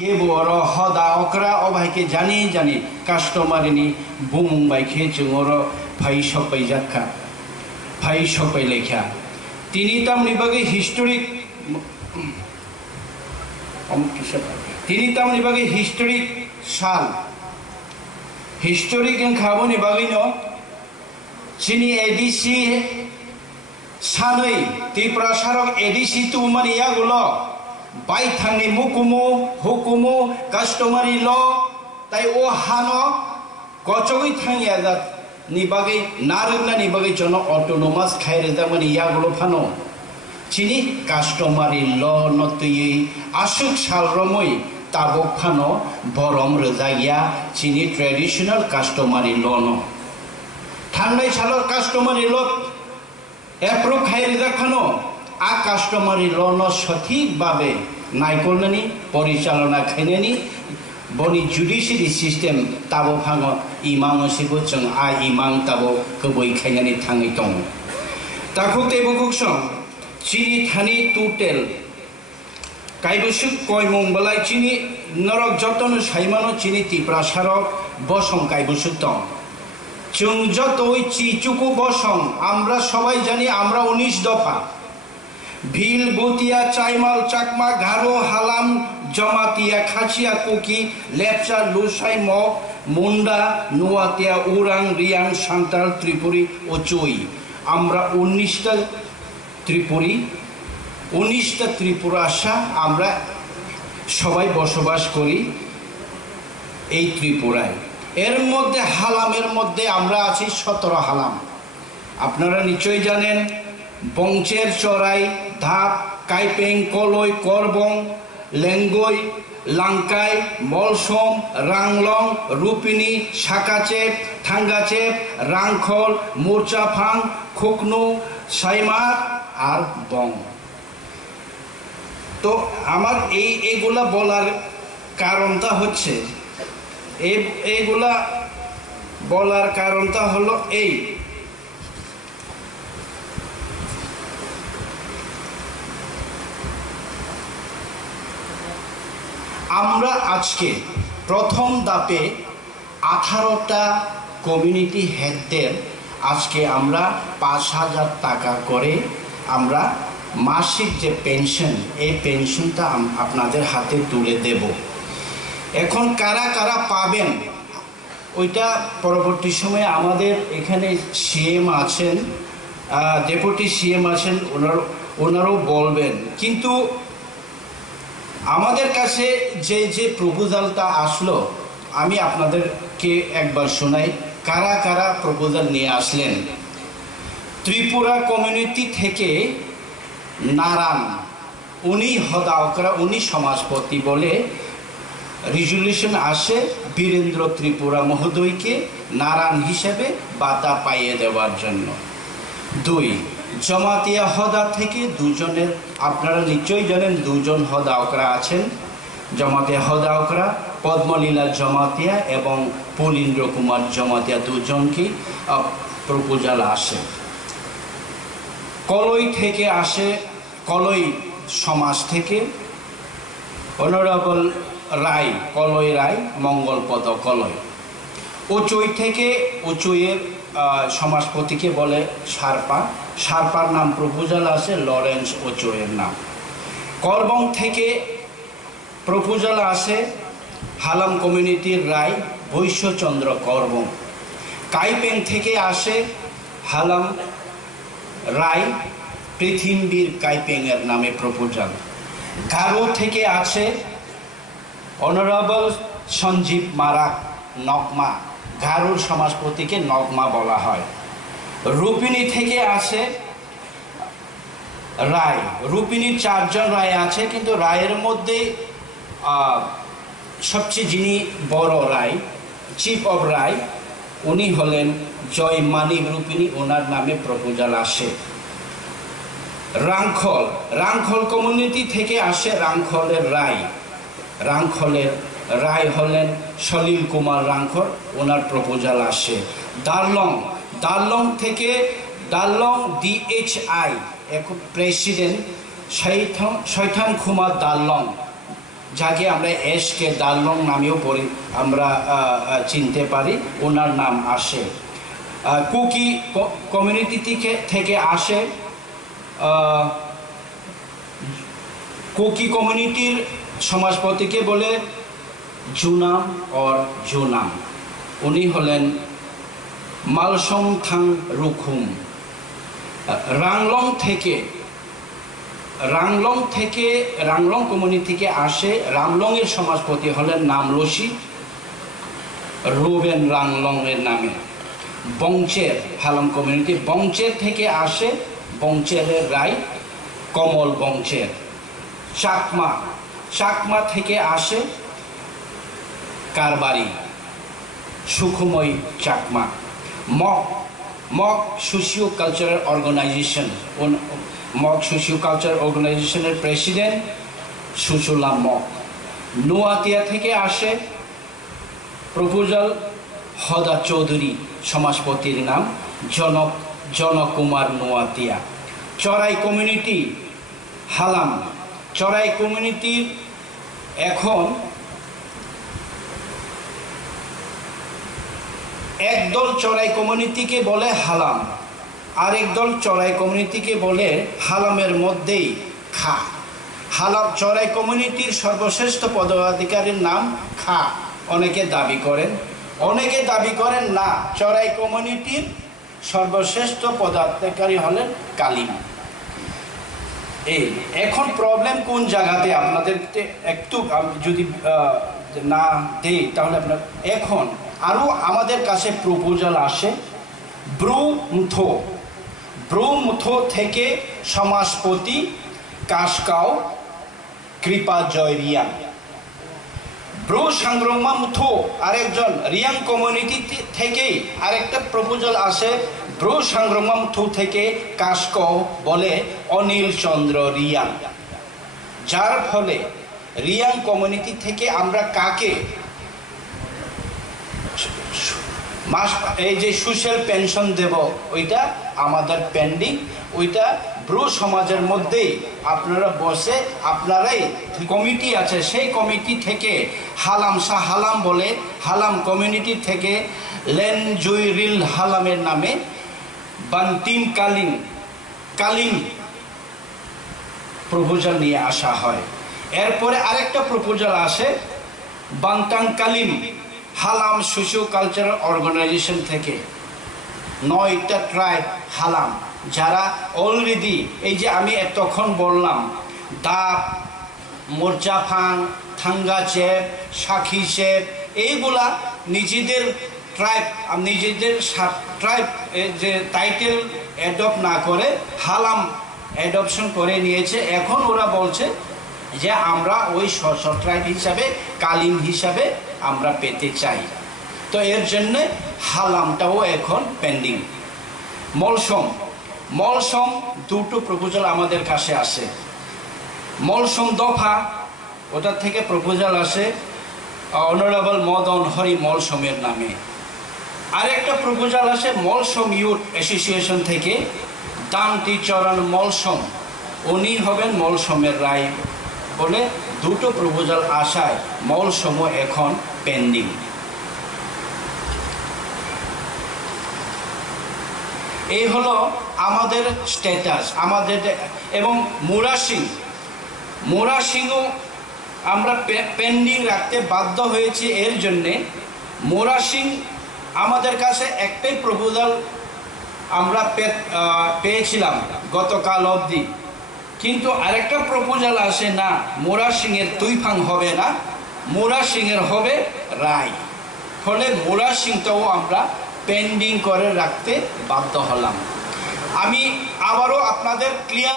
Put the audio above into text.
কে বড় হদা অকরা অভাইকে জানি জানি কাস্টমারিনি বুমুংবাইকে जोङो फाइ सपाइ जाखा फाइ सपाइ लेखा তিনি তামনি বাগে হিস্টোরিক তিনি তামনি বাগে হিস্টোরিক সাল হিস্টোরিক খাবনি বাগैनो চিনি এডিসি সাनै ত্রিপুরা সারক এডিসি তুমানি ইয়াগুলো বাইথাंनि मुकुमु हुकुमु कास्टमारि ल ताई ओ हानो गचगै थांगिया जा निबागै नारगना निबागै जन ऑटोनोमस खायरेजा माने यागुलो फानो चिनि कास्टमारि ल नतयै आसुक सालरमै ताबक फानो बरम रजाया चिनि ट्रेडिशनल कास्टमारि ल न थांनाय साल कास्टमारि ल एप्रुव खायरेजा फानो आ कास्टमारि ल न सठिक भावे नायकलनानि परिचालना खायनानि बनि जुडिशियरी सिस्टेम ताबो फाङो इमांसिबो जों आ इमां ताबो गबै खायनानि थाङै दं ताखौ तेबुकुसं चिनि थानि टोटेल कायबुसु कयमुंबलाय चिनि नरक जतन साइमानो चिनि तिप्रा सारक बसं कायबुसु दं जों যতই চিচুকু বসং আমরা সবাই জানি আমরা 19 দফা ভিল বুতিয়া চাইমাল চাকমা গারো হালাম জমাতিয়া খাসিয়া কুকি লেপচা লুসাই মগ মুন্ডা নোয়াতিয়া উরাং রিয়াং সান্তাল ত্রিপুরী ও চই আমরা 19টা ত্রিপুরী 19টা ত্রিপুরাসা আমরা সবাই বসবাস করি এই ত্রিপুরায় এর মধ্যে হালামের মধ্যে আমরা আছি 17 হালাম আপনারা নিশ্চয়ই জানেন বংচের চড়াই ধাপ কাইপেং কলই করবং লেঙ্গই লাংকাই মলসম রাংলং রুপিনি সাকাচেপ থাঙ্গাচেপ রাংখল মোরচাফাং খুকনু সাইমা আর বং তো আমার এইগুলা বলার কারণটা হচ্ছে এইগুলা বলার কারণটা হলো এই আমরা আজকে প্রথম ধাপে 18টা কমিউনিটি হেডদের আজকে আমরা 5000 টাকা করে আমরা মাসিক যে পেনশন এই পেনশনটা আপনাদের হাতে তুলে দেব এখন কারা কারা পাবেন ওইটা পরবর্তী সময়ে আমাদের এখানে সিএম আছেন ডেপুটি সিএম আছেন ওনারাও বলবেন কিন্তু আমাদের কাছে যে প্রপোজালটা আসলো আমি আপনাদেরকে একবার শোনাই কারা কারা প্রপোজাল নিয়ে আসলেন ত্রিপুরা কমিউনিটি থেকে নারায়ণ উনি হদাওকরা উনি সমাজপতি বলে রিজলিউশন আসে বীরেন্দ্র ত্রিপুরা মহোদয়কে নারায়ণ হিসেবে বাতা পাইয়ে দেওয়ার জন্য 2 জমাতিয়া হদা থেকে দুজনের আপনারা নিশ্চয়ই জানেন দুজন হদাওকরা আছেন জমাতিয়া হদাওকরা পদ্মলীলা জমাতিয়া এবং পুলিন্দ্র কুমার জমাতিয়া দুজনকে প্রপোজাল আসে কলই থেকে আসে কলই সমাজ থেকে অনারেবল রায় কলই রায় মঙ্গলপদ কলই উচই থেকে উচইয়ের সমাজপতিকে বলে সারপা সারপার নাম প্রপোজাল আছে লরেন্স ওচোয়ের নাম করবং থেকে প্রপোজাল আসে হালাম কমিউনিটির রায় বৈশ্যচন্দ্র করবং কাইপেং থেকে আসে হালাম রায় পৃথিবীর কাইপেংয়ের নামে প্রপোজাল গারো থেকে আছে অনারেবল সঞ্জীব মারাক নকমা গারোর সমাজপতিকে নকমা বলা হয় রূপিনী থেকে আসে রায় রূপিনীর 4 জন রায় আছে কিন্তু রায়ের মধ্যে সবচেয়ে যিনি বড় রায় চিফ অফ রায় উনি হলেন জয় মানিক রূপিনী ওনার নামে প্রপোজাল আসে রাংখল রাংখল কমিউনিটি থেকে আসে রাংখলের রায় হলেন সলিল কুমার রাংখল ওনার প্রপোজাল আসে দারলং থেকে দারলং ডিএইচআই এক প্রেসিডেন্ট শৈথান কুমার দারলং যাকে আমরা এস কে দালং নামেও আমরা চিনতে পারি, ওনার নাম আসে। কুকি কমিউনিটি থেকে আসে, কুকি কমিউনিটির সমাজপতিকে বলে জুনাম অর জুনাম। উনি হলেন মালসং থাং রুখুম। রাংলং কমিউনিটি থেকে আসে। রামলংয়ের সমাজপতি হলেন নামলসি রুবেন রাংলং এর নামে। বংচের হালাম কমিউনিটি বংচের থেকে আসে, বংচেরের রায় কমল বংচের। চাকমা থেকে আসে কারবারি Sukhamoy Chakma. Mog socio cultural organization, Mog socio cultural অর্গানাইজেশনের প্রেসিডেন্ট সুশুলা মক। নোয়াতিয়া থেকে আসে প্রপোজাল হদা চৌধুরী, সমাজপতির নাম জনকুমার নোয়াতিয়া। চড়াই কমিউনিটি হালাম, চড়াই কমিউনিটির এখন একদল চড়াই কমিউনিটিকে বলে হালাম, আরেক দল চড়াই কমিউনিটিকে বলে হালামের মধ্যেই খা। হালাম চড়াই কমিউনিটির সর্বশ্রেষ্ঠ পদাধিকারীর নাম খা অনেকে দাবি করেন, অনেকে দাবি করেন না, চড়াই কমিউনিটির সর্বশ্রেষ্ঠ পদাধিকারী হলেন কালিম। এখন প্রবলেম কোন জায়গাতে আপনাদেরকে একটু যদি না দেই তাহলে আপনার এখন আরও আমাদের কাছে প্রপোজাল আসে ব্রুমথো থেকে সমাজপতি কাশকাও কৃপা জয় রিয়াং। ব্রু সংগ্রামা মুথো আরেকজন রিয়াং কমিউনিটি থেকেই আরেকটা প্রপোজাল আসে। ব্রু সংগ্রামা মুথো থেকে কাশকাও বলে অনিল চন্দ্র রিয়াং। যার ফলে রিয়াং কমিউনিটি থেকে আমরা কাকে এই যে সোশ্যাল পেনশন দেব, ওইটা আমাদের পেন্ডিং। ওইটা ব্রু সমাজের মধ্যেই আপনারা বসে, আপনারাই কমিটি আছে, সেই কমিটি থেকে হালাম বলে হালাম কমিউনিটি থেকে লেন জুই রিল হালামের নামে বান্তিম কালিম প্রপোজাল নিয়ে আসা হয়। এরপরে আরেকটা প্রপোজাল আসে বান্তাং Kalim Halam socio cultural organisation থেকে। 9টা ট্রাইব হালাম যারা অলরেডি এই যে আমি তখন বললাম দাপ, মোর্চাফাং, থাঙ্গাচেপ, সাখিচেপ, এইগুলা নিজেদের ট্রাইব যে টাইটেল অ্যাডপ্ট না করে হালাম অ্যাডপশন করে নিয়েছে। এখন ওরা বলছে যে আমরা ওই ট্রাইব হিসাবে কালিম হিসাবে আমরা পেতে চাই। তো এর জন্যে হালামটাও এখন পেন্ডিং। মলসম দুটো প্রপোজাল আমাদের কাছে আসে। মলসম দফা, ওটার থেকে প্রপোজাল আসে অনারেবল মদন হরি মলসমের নামে। আরেকটা প্রপোজাল আসে মলসম ইউথ অ্যাসোসিয়েশন থেকে দান্তি চরণ মলসম, উনি হবেন মলসমের রায় বলে দুটো প্রপোজাল আসায় মলসম এখন পেন্ডিং। এই হলো আমাদের স্ট্যাটাস আমাদের। এবং মোরাসিংও আমরা পেন্ডিং রাখতে বাধ্য হয়েছি। এর জন্যে মোরাসিং আমাদের কাছে একটাই প্রপোজাল আমরা পেয়েছিলাম গতকাল অবধি, কিন্তু আরেকটা প্রপোজাল আসে না, মোরাসিংয়ের তুইফাং হবে না, মোরাসিংয়ের হবে রায়। ফলে মোরাসিংটাও আমরা পেন্ডিং করে রাখতে বাধ্য হলাম। আমি আবারও আপনাদের ক্লিয়ার